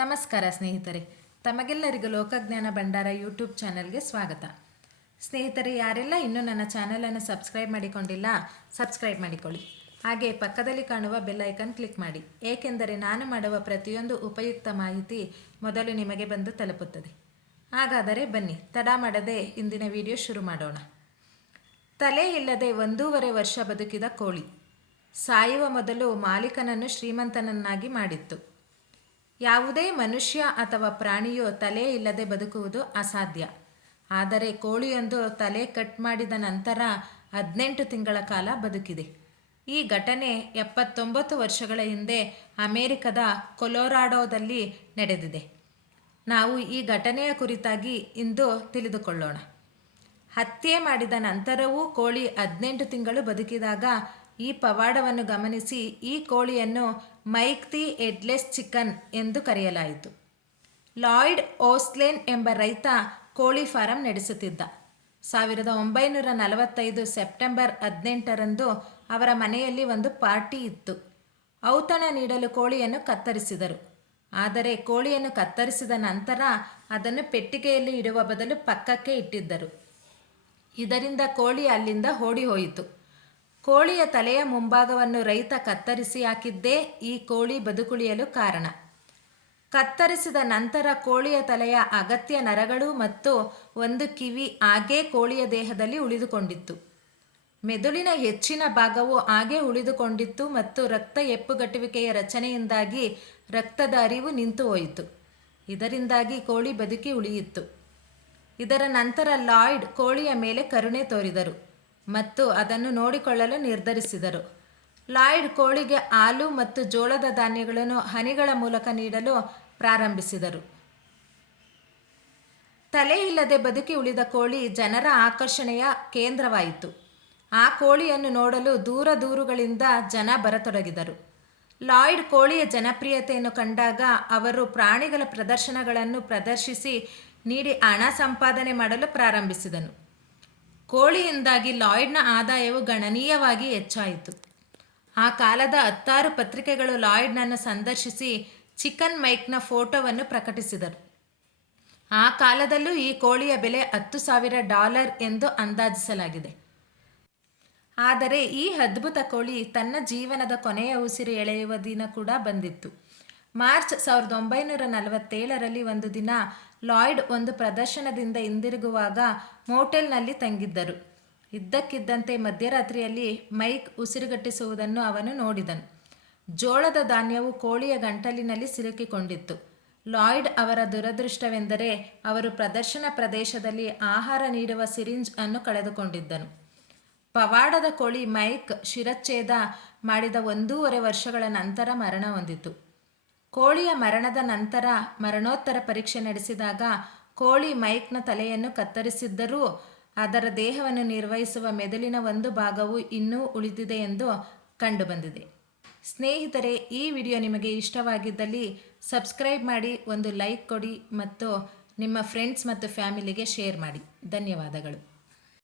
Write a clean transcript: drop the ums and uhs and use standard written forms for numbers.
ನಮಸ್ಕಾರ ಸ್ನೇಹಿತರೆ, ತಮಗೆಲ್ಲರಿಗೂ ಲೋಕಜ್ಞಾನ ಭಂಡಾರ ಯೂಟ್ಯೂಬ್ ಚಾನಲ್ಗೆ ಸ್ವಾಗತ. ಸ್ನೇಹಿತರೆ, ಯಾರೆಲ್ಲ ಇನ್ನೂ ನನ್ನ ಚಾನಲನ್ನು ಸಬ್ಸ್ಕ್ರೈಬ್ ಮಾಡಿಕೊಂಡಿಲ್ಲ, ಸಬ್ಸ್ಕ್ರೈಬ್ ಮಾಡಿಕೊಳ್ಳಿ. ಹಾಗೆ ಪಕ್ಕದಲ್ಲಿ ಕಾಣುವ ಬೆಲ್ ಐಕನ್ ಕ್ಲಿಕ್ ಮಾಡಿ, ಏಕೆಂದರೆ ನಾನು ಮಾಡುವ ಪ್ರತಿಯೊಂದು ಉಪಯುಕ್ತ ಮಾಹಿತಿ ಮೊದಲು ನಿಮಗೆ ಬಂದು ತಲುಪುತ್ತದೆ. ಹಾಗಾದರೆ ಬನ್ನಿ, ತಡ ಮಾಡದೆ ಇಂದಿನ ವಿಡಿಯೋ ಶುರು ಮಾಡೋಣ. ತಲೆ ಇಲ್ಲದೆ 1.5 ವರ್ಷ ಬದುಕಿದ ಕೋಳಿ ಸಾಯುವ ಮೊದಲು ಮಾಲೀಕನನ್ನು ಶ್ರೀಮಂತನನ್ನಾಗಿ ಮಾಡಿತ್ತು. ಯಾವುದೇ ಮನುಷ್ಯ ಅಥವಾ ಪ್ರಾಣಿಯು ತಲೆ ಇಲ್ಲದೆ ಬದುಕುವುದು ಅಸಾಧ್ಯ. ಆದರೆ ಕೋಳಿಯೊಂದು ತಲೆ ಕಟ್ ಮಾಡಿದ ನಂತರ 18 ತಿಂಗಳ ಕಾಲ ಬದುಕಿದೆ. ಈ ಘಟನೆ 79 ವರ್ಷಗಳ ಹಿಂದೆ ಅಮೆರಿಕದ ಕೊಲೊರಾಡೋದಲ್ಲಿ ನಡೆದಿದೆ. ನಾವು ಈ ಘಟನೆಯ ಕುರಿತಾಗಿ ಇಂದು ತಿಳಿದುಕೊಳ್ಳೋಣ. ಹತ್ಯೆ ಮಾಡಿದ ನಂತರವೂ ಕೋಳಿ 18 ತಿಂಗಳು ಬದುಕಿದಾಗ ಈ ಪವಾಡವನ್ನು ಗಮನಿಸಿ ಈ ಕೋಳಿಯನ್ನು ಮೈಕ್ ದಿ ಹೆಡ್ಲೆಸ್ ಚಿಕನ್ ಎಂದು ಕರೆಯಲಾಯಿತು. ಲಾಯ್ಡ್ ಓಸ್ಲೇನ್ ಎಂಬ ರೈತ ಕೋಳಿ ಫಾರಂ ನಡೆಸುತ್ತಿದ್ದ. 1945 ಸೆಪ್ಟೆಂಬರ್ 18ರಂದು ಅವರ ಮನೆಯಲ್ಲಿ ಒಂದು ಪಾರ್ಟಿ ಇತ್ತು. ಔತಣ ನೀಡಲು ಕೋಳಿಯನ್ನು ಕತ್ತರಿಸಿದರು. ಆದರೆ ಕೋಳಿಯನ್ನು ಕತ್ತರಿಸಿದ ನಂತರ ಅದನ್ನು ಪೆಟ್ಟಿಗೆಯಲ್ಲಿ ಇಡುವ ಬದಲು ಪಕ್ಕಕ್ಕೆ ಇಟ್ಟಿದ್ದರು. ಇದರಿಂದ ಕೋಳಿ ಅಲ್ಲಿಂದ ಓಡಿ ಹೋಯಿತು. ಕೋಳಿಯ ತಲೆಯ ಮುಂಭಾಗವನ್ನು ರೈತ ಕತ್ತರಿಸಿ ಹಾಕಿದ್ದೇ ಈ ಕೋಳಿ ಬದುಕುಳಿಯಲು ಕಾರಣ. ಕತ್ತರಿಸಿದ ನಂತರ ಕೋಳಿಯ ತಲೆಯ ಅಗತ್ಯ ನರಗಳು ಮತ್ತು ಒಂದು ಕಿವಿ ಹಾಗೇ ಕೋಳಿಯ ದೇಹದಲ್ಲಿ ಉಳಿದುಕೊಂಡಿತ್ತು. ಮೆದುಳಿನ ಹೆಚ್ಚಿನ ಭಾಗವು ಹಾಗೇ ಉಳಿದುಕೊಂಡಿತ್ತು ಮತ್ತು ರಕ್ತ ಹೆಪ್ಪುಗಟ್ಟುವಿಕೆಯ ರಚನೆಯಿಂದಾಗಿ ರಕ್ತದ ಹರಿವು ನಿಂತು ಹೋಯಿತು. ಇದರಿಂದಾಗಿ ಕೋಳಿ ಬದುಕಿ ಉಳಿಯಿತು. ಇದರ ನಂತರ ಲಾಯ್ಡ್ ಕೋಳಿಯ ಮೇಲೆ ಕರುಣೆ ತೋರಿದರು ಮತ್ತು ಅದನ್ನು ನೋಡಿಕೊಳ್ಳಲು ನಿರ್ಧರಿಸಿದರು. ಲಾಯ್ಡ್ ಕೋಳಿಗೆ ಹಾಲು ಮತ್ತು ಜೋಳದ ಧಾನ್ಯಗಳನ್ನು ಹನಿಗಳ ಮೂಲಕ ನೀಡಲು ಪ್ರಾರಂಭಿಸಿದರು. ತಲೆ ಇಲ್ಲದೆ ಬದುಕಿ ಉಳಿದ ಕೋಳಿ ಜನರ ಆಕರ್ಷಣೆಯ ಕೇಂದ್ರವಾಯಿತು. ಆ ಕೋಳಿಯನ್ನು ನೋಡಲು ದೂರಗಳಿಂದ ಜನ ಬರತೊಡಗಿದರು. ಲಾಯ್ಡ್ ಕೋಳಿಯ ಜನಪ್ರಿಯತೆಯನ್ನು ಕಂಡಾಗ ಅವರು ಪ್ರಾಣಿಗಳ ಪ್ರದರ್ಶನಗಳನ್ನು ಪ್ರದರ್ಶಿಸಿ ನೀಡಿ ಹಣ ಸಂಪಾದನೆ ಮಾಡಲು ಪ್ರಾರಂಭಿಸಿದನು. ಕೋಳಿಯಿಂದಾಗಿ ಲಾಯ್ಡ್ನ ಆದಾಯವು ಗಣನೀಯವಾಗಿ ಹೆಚ್ಚಾಯಿತು. ಆ ಕಾಲದ 10 ಪತ್ರಿಕೆಗಳು ಲಾಯ್ಡ್ನನ್ನು ಸಂದರ್ಶಿಸಿ ಚಿಕನ್ ಮೈಕ್ನ ಫೋಟೋವನ್ನು ಪ್ರಕಟಿಸಿದರು. ಆ ಕಾಲದಲ್ಲೂ ಈ ಕೋಳಿಯ ಬೆಲೆ $10,000 ಎಂದು ಅಂದಾಜಿಸಲಾಗಿದೆ. ಆದರೆ ಈ ಅದ್ಭುತ ಕೋಳಿ ತನ್ನ ಜೀವನದ ಕೊನೆಯ ಉಸಿರು ಎಳೆಯುವ ದಿನ ಕೂಡ ಬಂದಿತ್ತು. ಮಾರ್ಚ್ 1947ರಲ್ಲಿ ಒಂದು ದಿನ ಲಾಯ್ಡ್ ಒಂದು ಪ್ರದರ್ಶನದಿಂದ ಹಿಂದಿರುಗುವಾಗ ಮೋಟೆಲ್ನಲ್ಲಿ ತಂಗಿದ್ದರು. ಇದ್ದಕ್ಕಿದ್ದಂತೆ ಮಧ್ಯರಾತ್ರಿಯಲ್ಲಿ ಮೈಕ್ ಉಸಿರುಗಟ್ಟಿಸುವುದನ್ನು ಅವನು ನೋಡಿದನು. ಜೋಳದ ಧಾನ್ಯವು ಕೋಳಿಯ ಗಂಟಲಿನಲ್ಲಿ ಸಿಲುಕಿಕೊಂಡಿತ್ತು. ಲಾಯ್ಡ್ ಅವರ ದುರದೃಷ್ಟವೆಂದರೆ ಅವರು ಪ್ರದರ್ಶನ ಪ್ರದೇಶದಲ್ಲಿ ಆಹಾರ ನೀಡುವ ಸಿರಿಂಜ್ ಅನ್ನು ಕಳೆದುಕೊಂಡಿದ್ದನು. ಪವಾಡದ ಕೋಳಿ ಮೈಕ್ ಶಿರಚ್ಛೇದ ಮಾಡಿದ 1.5 ವರ್ಷಗಳ ನಂತರ ಮರಣ ಹೊಂದಿತು. ಕೋಳಿಯ ಮರಣದ ನಂತರ ಮರಣೋತ್ತರ ಪರೀಕ್ಷೆ ನಡೆಸಿದಾಗ ಕೋಳಿ ಮೈಕ್ನ ತಲೆಯನ್ನು ಕತ್ತರಿಸಿದ್ದರೂ ಅದರ ದೇಹವನ್ನು ನಿರ್ವಹಿಸುವ ಮೆದುಳಿನ ಒಂದು ಭಾಗವು ಇನ್ನೂ ಉಳಿದಿದೆ ಎಂದು ಕಂಡುಬಂದಿದೆ. ಸ್ನೇಹಿತರೆ, ಈ ವಿಡಿಯೋ ನಿಮಗೆ ಇಷ್ಟವಾಗಿದ್ದಲ್ಲಿ ಸಬ್ಸ್ಕ್ರೈಬ್ ಮಾಡಿ, ಒಂದು ಲೈಕ್ ಕೊಡಿ ಮತ್ತು ನಿಮ್ಮ ಫ್ರೆಂಡ್ಸ್ ಮತ್ತು ಫ್ಯಾಮಿಲಿಗೆ ಶೇರ್ ಮಾಡಿ. ಧನ್ಯವಾದಗಳು.